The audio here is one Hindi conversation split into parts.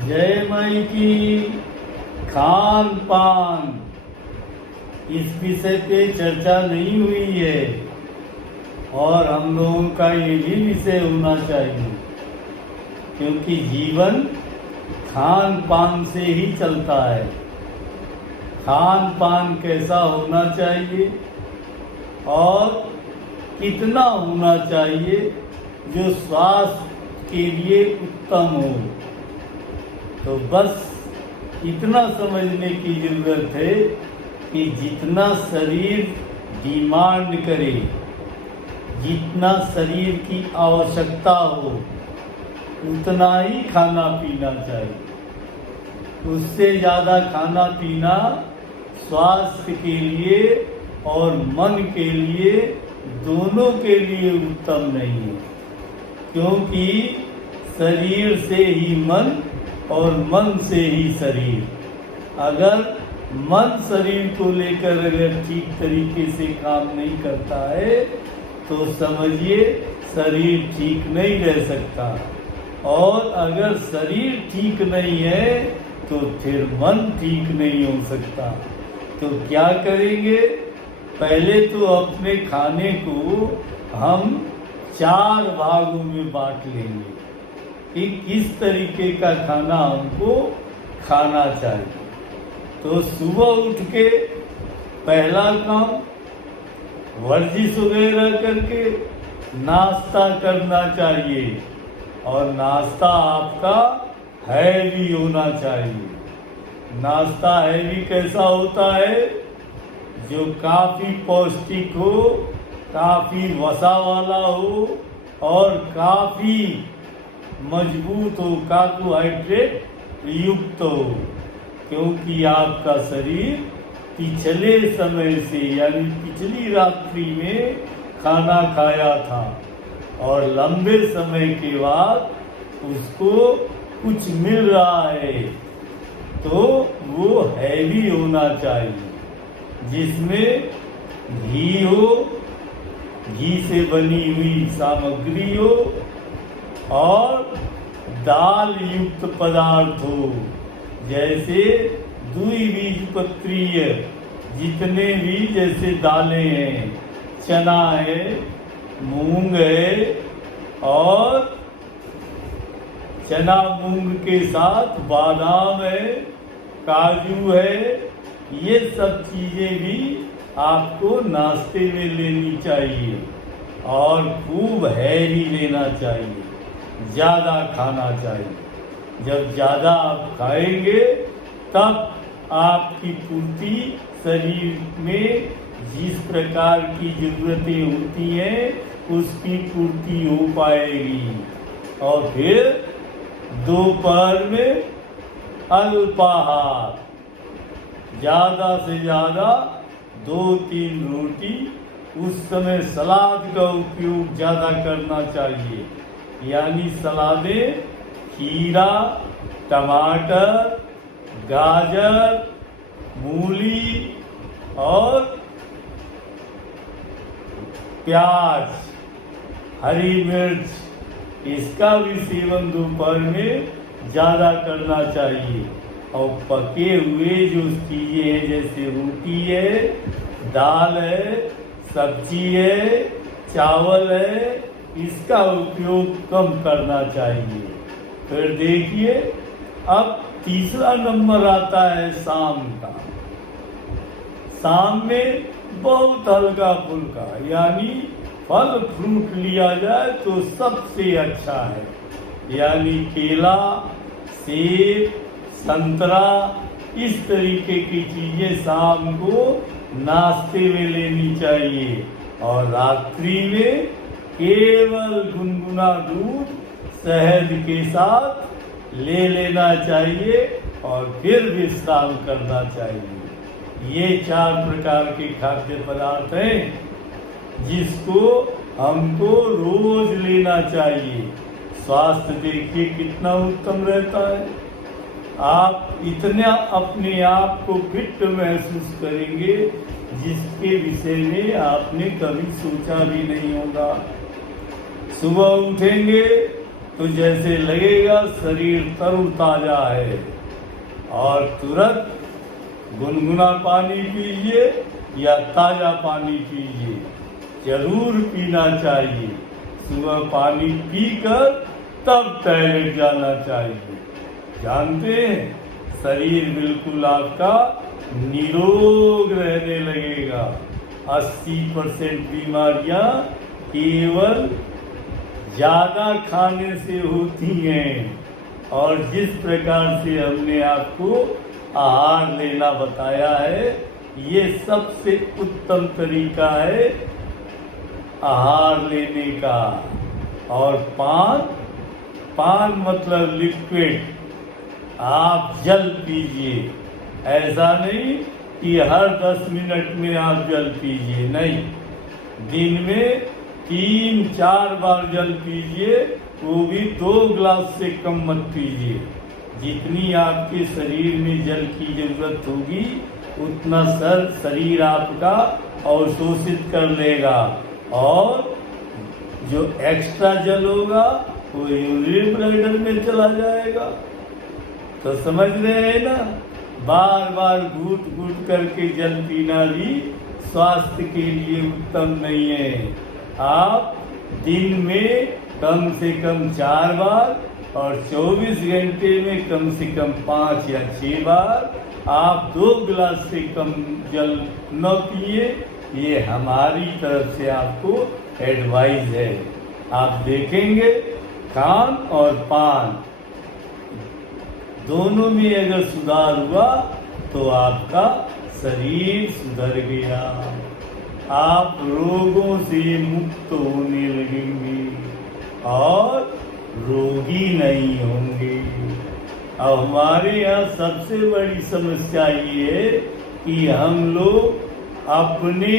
जय माई की। खान पान इस विषय पे चर्चा नहीं हुई है और हम लोगों का ये भी विषय होना चाहिए, क्योंकि जीवन खान पान से ही चलता है। खान पान कैसा होना चाहिए और कितना होना चाहिए जो स्वास्थ्य के लिए उत्तम हो, तो बस इतना समझने की जरूरत है कि जितना शरीर डिमांड करे, जितना शरीर की आवश्यकता हो, उतना ही खाना पीना चाहिए। उससे ज़्यादा खाना पीना स्वास्थ्य के लिए और मन के लिए, दोनों के लिए उत्तम नहीं है, क्योंकि शरीर से ही मन और मन से ही शरीर। अगर मन शरीर को लेकर अगर ठीक तरीके से काम नहीं करता है तो समझिए शरीर ठीक नहीं रह सकता, और अगर शरीर ठीक नहीं है तो फिर मन ठीक नहीं हो सकता। तो क्या करेंगे? पहले तो अपने खाने को हम 4 भागों में बांट लेंगे कि किस तरीके का खाना हमको खाना चाहिए। तो सुबह उठ के पहला काम वर्जिश वगैरह करके नाश्ता करना चाहिए, और नाश्ता आपका हैवी होना चाहिए। नाश्ता हैवी कैसा होता है? जो काफ़ी पौष्टिक हो, काफ़ी वसा वाला हो और काफ़ी मजबूत हो, कार्बोहाइड्रेट युक्त हो, क्योंकि आपका शरीर पिछले समय से यानी पिछली रात्रि में खाना खाया था और लंबे समय के बाद उसको कुछ मिल रहा है, तो वो हैवी होना चाहिए, जिसमें घी हो, घी से बनी हुई सामग्री हो और दाल युक्त पदार्थ हो, जैसे द्विबीजपत्रीय जितने भी जैसे दालें हैं, चना है, मूंग है, और चना मूंग के साथ बादाम है, काजू है, ये सब चीज़ें भी आपको नाश्ते में लेनी चाहिए और खूब हैवी लेना चाहिए, ज़्यादा खाना चाहिए। जब ज़्यादा आप खाएंगे तब आपकी पूर्ति शरीर में जिस प्रकार की ज़रूरतें होती हैं उसकी पूर्ति हो पाएगी। और फिर दोपहर में अल्पाहार, ज़्यादा से ज़्यादा 2-3 रोटी। उस समय सलाद का उपयोग ज़्यादा करना चाहिए, यानी सलादें खीरा, टमाटर, गाजर, मूली और प्याज, हरी मिर्च, इसका भी सेवन दोपहर में ज़्यादा करना चाहिए। और पके हुए जो चीज़ें हैं जैसे रोटी है, दाल है, सब्जी है, चावल है, इसका उपयोग कम करना चाहिए। फिर देखिए, अब तीसरा नंबर आता है शाम का। शाम में बहुत हल्का फुल्का यानी फल फ्रूट लिया जाए तो सबसे अच्छा है, यानी केला, सेब, संतरा, इस तरीके की चीज़ें शाम को नाश्ते में लेनी चाहिए। और रात्रि में केवल गुनगुना दूध शहद के साथ ले लेना चाहिए और फिर विश्राम करना चाहिए। ये 4 प्रकार के खाद्य पदार्थ हैं जिसको हमको रोज लेना चाहिए। स्वास्थ्य देखिए कितना उत्तम रहता है। आप इतना अपने आप को फिट महसूस करेंगे जिसके विषय में आपने कभी सोचा भी नहीं होगा। सुबह उठेंगे तो जैसे लगेगा शरीर तरोताजा है। और तुरंत गुनगुना पानी पीजिए या ताजा पानी पीजिए, जरूर पीना चाहिए। सुबह पानी पीकर तब टॉयलेट जाना चाहिए। जानते हैं, शरीर बिल्कुल आपका निरोग रहने लगेगा। 80% बीमारियां केवल ज्यादा खाने से होती हैं। और जिस प्रकार से हमने आपको आहार लेना बताया है, ये सबसे उत्तम तरीका है आहार लेने का। और पान मतलब लिक्विड, आप जल पीजिए। ऐसा नहीं कि हर 10 मिनट में आप जल पीजिए, नहीं, दिन में 3-4 बार जल पीजिए, वो भी 2 गिलास से कम मत पीजिए। जितनी आपके शरीर में जल की जरूरत होगी उतना शरीर आपका अवशोषित कर लेगा, और जो एक्स्ट्रा जल होगा वो यूरिन ब्लैडर में चला जाएगा। तो समझ रहे हैं ना, बार बार घूट घूट करके जल पीना भी स्वास्थ्य के लिए उत्तम नहीं है। आप दिन में कम से कम 4 बार और 24 घंटे में कम से कम 5 या 6 बार आप 2 गिलास से कम जल न पिए। ये हमारी तरफ से आपको एडवाइस है। आप देखेंगे खान और पान दोनों में अगर सुधार हुआ तो आपका शरीर सुधर गया, आप रोगों से मुक्त होने लगेंगे और रोगी नहीं होंगे। अब हमारे यहाँ सबसे बड़ी समस्या ये है कि हम लोग अपने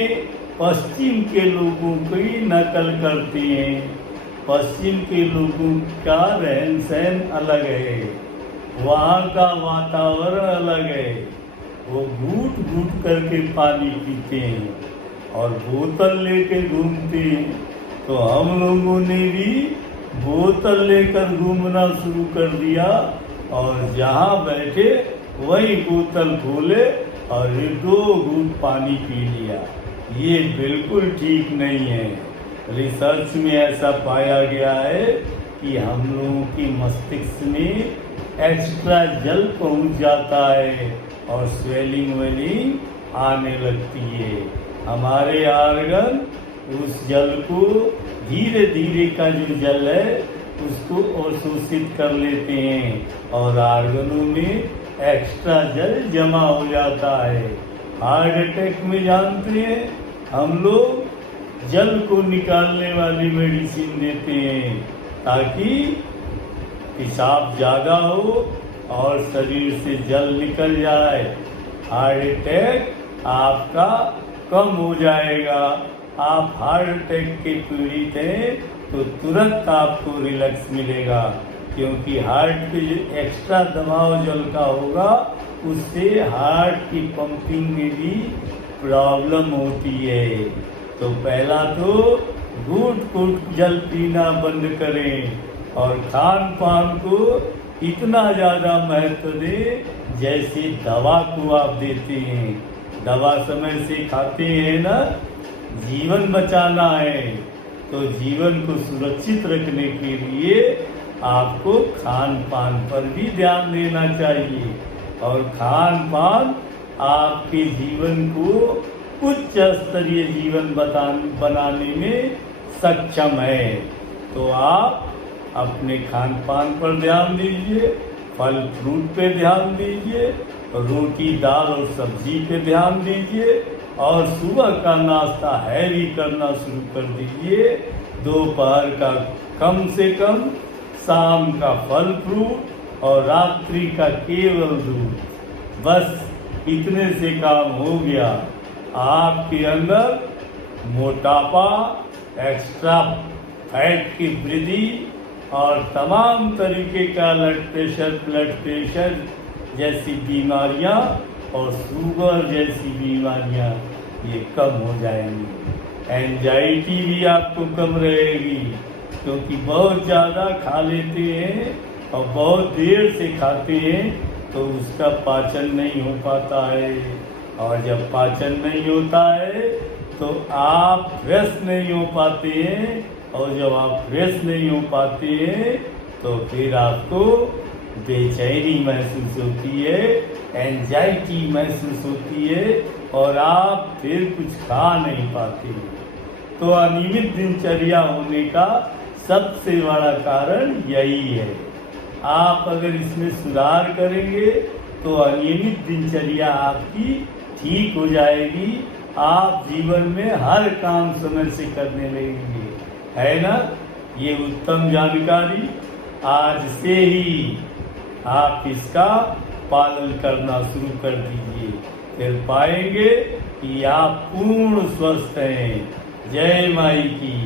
पश्चिम के लोगों की नकल करते हैं। पश्चिम के लोगों का रहन सहन अलग है, वहाँ का वातावरण अलग है। वो घूट घूट करके पानी पीते हैं और बोतल लेके घूमते हैं। तो हम लोगों ने भी बोतल लेकर घूमना शुरू कर दिया और जहाँ बैठे वही बोतल खोले और 2 घूंट पानी पी लिया। ये बिल्कुल ठीक नहीं है। रिसर्च में ऐसा पाया गया है कि हम लोगों की मस्तिष्क में एक्स्ट्रा जल पहुंच जाता है और स्वेलिंग वेलिंग आने लगती है। हमारे आर्गन उस जल को धीरे धीरे का जो जल है उसको अवशोषित कर लेते हैं और आर्गनों में एक्स्ट्रा जल जमा हो जाता है। हार्ट अटैक में जानते हैं हम लोग जल को निकालने वाली मेडिसिन देते हैं ताकि पेशाब ज़्यादा हो और शरीर से जल निकल जाए। हार्ट अटैक आपका कम हो जाएगा। आप हार्ट अटैक के पीड़ित हैं तो तुरंत आपको रिलैक्स मिलेगा, क्योंकि हार्ट पे जो एक्स्ट्रा दबाव जल का होगा उससे हार्ट की पंपिंग में भी प्रॉब्लम होती है। तो पहला तो घूट घूट जल पीना बंद करें और खान पान को इतना ज़्यादा महत्व दें जैसे दवा को आप देते हैं। दवा समय से खाते हैं ना, जीवन बचाना है तो जीवन को सुरक्षित रखने के लिए आपको खान पान पर भी ध्यान देना चाहिए। और खान पान आपके जीवन को उच्च स्तरीय जीवन बनाने में सक्षम है। तो आप अपने खान पान पर ध्यान दीजिए, फल फ्रूट पे ध्यान दीजिए, रोटी दाल और सब्जी पे ध्यान दीजिए और सुबह का नाश्ता हैवी करना शुरू कर दीजिए। दोपहर का कम से कम, शाम का फल फ्रूट और रात्रि का केवल दूध। बस इतने से काम हो गया। आपके अंदर मोटापा, एक्स्ट्रा फैट की वृद्धि और तमाम तरीके का ब्लड प्रेशर जैसी बीमारियां और शुगर जैसी बीमारियां ये कम हो जाएंगी। एंजाइटी भी आपको कम रहेगी क्योंकि बहुत ज़्यादा खा लेते हैं और बहुत देर से खाते हैं तो उसका पाचन नहीं हो पाता है, और जब पाचन नहीं होता है तो आप फ्रेश नहीं हो पाते हैं, और जब आप फ्रेश नहीं हो पाते हैं तो फिर आपको बेचैनी महसूस होती है, एंजाइटी महसूस होती है, और आप फिर कुछ खा नहीं पाते। तो अनियमित दिनचर्या होने का सबसे बड़ा कारण यही है। आप अगर इसमें सुधार करेंगे तो अनियमित दिनचर्या आपकी ठीक हो जाएगी, आप जीवन में हर काम समय से करने लगेंगे, है ना। ये उत्तम जानकारी, आज से ही आप इसका पालन करना शुरू कर दीजिए, फिर पाएंगे कि आप पूर्ण स्वस्थ हैं। जय माई की।